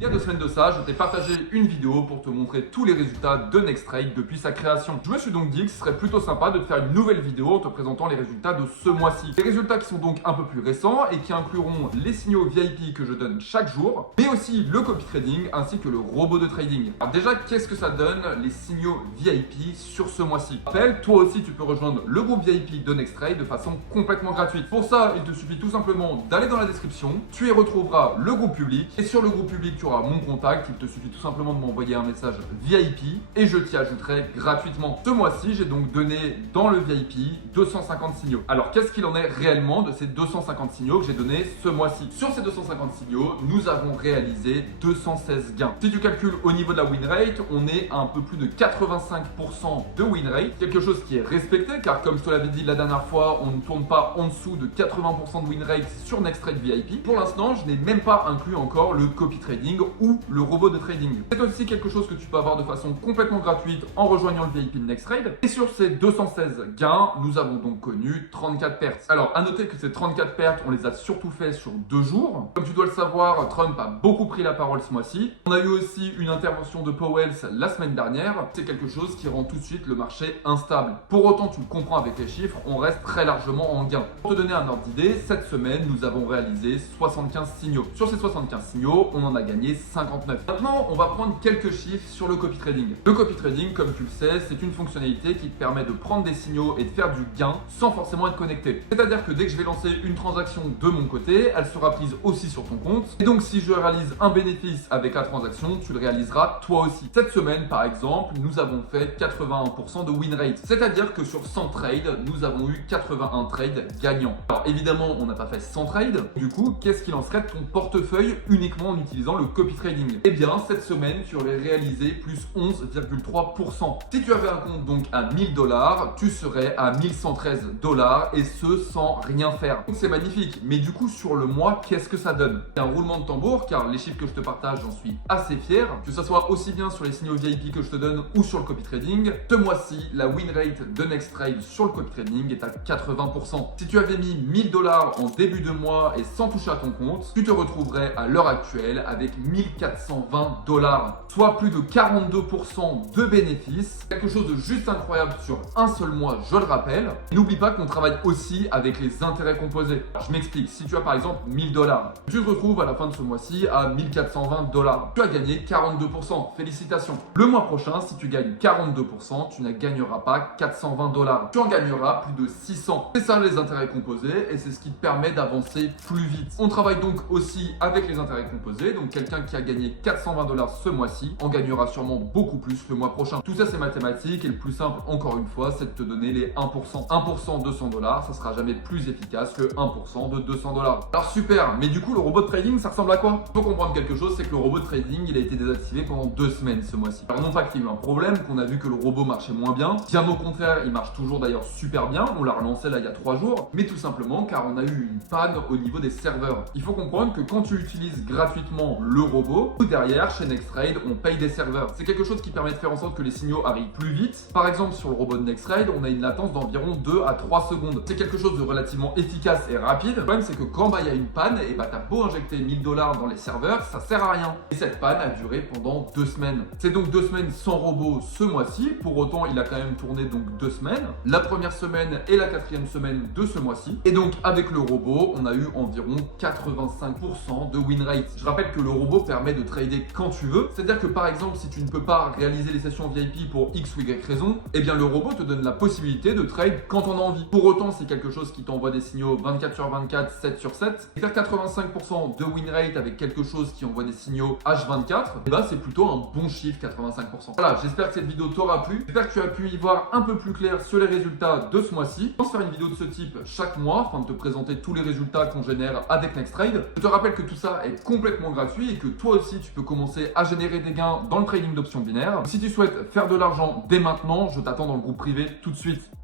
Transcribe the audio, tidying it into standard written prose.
Il y a 2 semaines de ça, je t'ai partagé une vidéo pour te montrer tous les résultats de Nextrade depuis sa création. Je me suis donc dit que ce serait plutôt sympa de te faire une nouvelle vidéo en te présentant les résultats de ce mois-ci. Les résultats qui sont donc un peu plus récents et qui incluront les signaux VIP que je donne chaque jour, mais aussi le copy trading ainsi que le robot de trading. Alors déjà, qu'est-ce que ça donne les signaux VIP sur ce mois-ci? Rappelle, toi aussi tu peux rejoindre le groupe VIP de Nextrade de façon complètement gratuite. Pour ça, il te suffit tout simplement d'aller dans la description, tu y retrouveras le groupe public et sur le groupe public tu auras mon contact, il te suffit tout simplement de m'envoyer un message VIP et je t'y ajouterai gratuitement. Ce mois-ci, j'ai donc donné dans le VIP 250 signaux. Alors, qu'est-ce qu'il en est réellement de ces 250 signaux que j'ai donnés ce mois-ci? Sur ces 250 signaux, nous avons réalisé 216 gains. Si tu calcules au niveau de la win rate, on est à un peu plus de 85% de win rate, quelque chose qui est respecté car comme je te l'avais dit la dernière fois, on ne tourne pas en dessous de 80% de win rate sur Nextrade VIP. Pour l'instant, je n'ai même pas inclus encore le copy trading ou le robot de trading. C'est aussi quelque chose que tu peux avoir de façon complètement gratuite en rejoignant le VIP de Nextrade. Et sur ces 216 gains, nous avons donc connu 34 pertes. Alors, à noter que ces 34 pertes, on les a surtout fait sur 2 jours. Comme tu dois le savoir, Trump a beaucoup pris la parole ce mois-ci. On a eu aussi une intervention de Powell la semaine dernière. C'est quelque chose qui rend tout de suite le marché instable. Pour autant, tu le comprends avec les chiffres, on reste très largement en gain. Pour te donner un ordre d'idée, cette semaine, nous avons réalisé 75 signaux. Sur ces 75 signaux, on en a gagné 59. Maintenant, on va prendre quelques chiffres sur le copy trading. Le copy trading, comme tu le sais, c'est une fonctionnalité qui te permet de prendre des signaux et de faire du gain sans forcément être connecté. C'est-à-dire que dès que je vais lancer une transaction de mon côté, elle sera prise aussi sur ton compte. Et donc, si je réalise un bénéfice avec la transaction, tu le réaliseras toi aussi. Cette semaine, par exemple, nous avons fait 81% de win rate. C'est-à-dire que sur 100 trades, nous avons eu 81 trades gagnants. Alors, évidemment, on n'a pas fait 100 trades. Du coup, qu'est-ce qu'il en serait de ton portefeuille uniquement en utilisant le copy trading? Eh bien, cette semaine, tu aurais réalisé plus 11,3%. Si tu avais un compte donc à 1000 $, tu serais à 1113 $ et ce sans rien faire. Donc c'est magnifique. Mais du coup, sur le mois, qu'est-ce que ça donne? C'est un roulement de tambour car les chiffres que je te partage, j'en suis assez fier. Que ce soit aussi bien sur les signaux VIP que je te donne ou sur le copy trading. Ce mois-ci, la win rate de Nextrade sur le copy trading est à 80%. Si tu avais mis 1000 $ en début de mois et sans toucher à ton compte, tu te retrouverais à l'heure actuelle avec 1420 $, soit plus de 42% de bénéfices. Quelque chose de juste incroyable sur un seul mois, je le rappelle. N'oublie pas qu'on travaille aussi avec les intérêts composés. Je m'explique, si tu as par exemple 1000 $, tu te retrouves à la fin de ce mois-ci à 1420 $. Tu as gagné 42%, félicitations. Le mois prochain, si tu gagnes 42%, tu ne gagneras pas 420 $. Tu en gagneras plus de 600. C'est ça les intérêts composés et c'est ce qui te permet d'avancer plus vite. On travaille donc aussi avec les intérêts composés, donc quelqu'un qui a gagné 420 $ ce mois-ci en gagnera sûrement beaucoup plus le mois prochain. Tout ça c'est mathématique et le plus simple encore une fois c'est de te donner les 1%. 1% 200 $, ça sera jamais plus efficace que 1% de 200 $. Alors super, mais du coup le robot de trading ça ressemble à quoi? Il faut comprendre quelque chose, c'est que le robot de trading il a été désactivé pendant 2 semaines ce mois-ci. Alors non pas qu'il y ait eu un problème, qu'on a vu que le robot marchait moins bien, bien au contraire il marche toujours d'ailleurs super bien, on l'a relancé là il y a 3 jours, mais tout simplement car on a eu une panne au niveau des serveurs. Il faut comprendre que quand tu utilises gratuitement le robot, ou derrière chez Nextrade on paye des serveurs. C'est quelque chose qui permet de faire en sorte que les signaux arrivent plus vite. Par exemple sur le robot de Nextrade on a une latence d'environ 2 à 3 secondes. C'est quelque chose de relativement efficace et rapide. Le problème c'est que quand il y a une panne, et t'as beau injecter 1000 $ dans les serveurs, ça sert à rien. Et cette panne a duré pendant 2 semaines. C'est donc 2 semaines sans robot ce mois-ci. Pour autant il a quand même tourné donc 2 semaines. La première semaine et la 4e semaine de ce mois-ci. Et donc avec le robot on a eu environ 85% de win rate. Je rappelle que le robot permet de trader quand tu veux. C'est-à-dire que par exemple, si tu ne peux pas réaliser les sessions VIP pour X ou Y raison, eh bien le robot te donne la possibilité de trade quand on a envie. Pour autant, c'est quelque chose qui t'envoie des signaux 24 sur 24, 7 sur 7. Et faire 85% de win rate avec quelque chose qui envoie des signaux H24, eh ben, c'est plutôt un bon chiffre, 85%. Voilà, j'espère que cette vidéo t'aura plu. J'espère que tu as pu y voir un peu plus clair sur les résultats de ce mois-ci. Je pense faire une vidéo de ce type chaque mois afin de te présenter tous les résultats qu'on génère avec Nextrade. Je te rappelle que tout ça est complètement gratuit et que toi aussi tu peux commencer à générer des gains dans le trading d'options binaires. Si tu souhaites faire de l'argent dès maintenant, je t'attends dans le groupe privé tout de suite.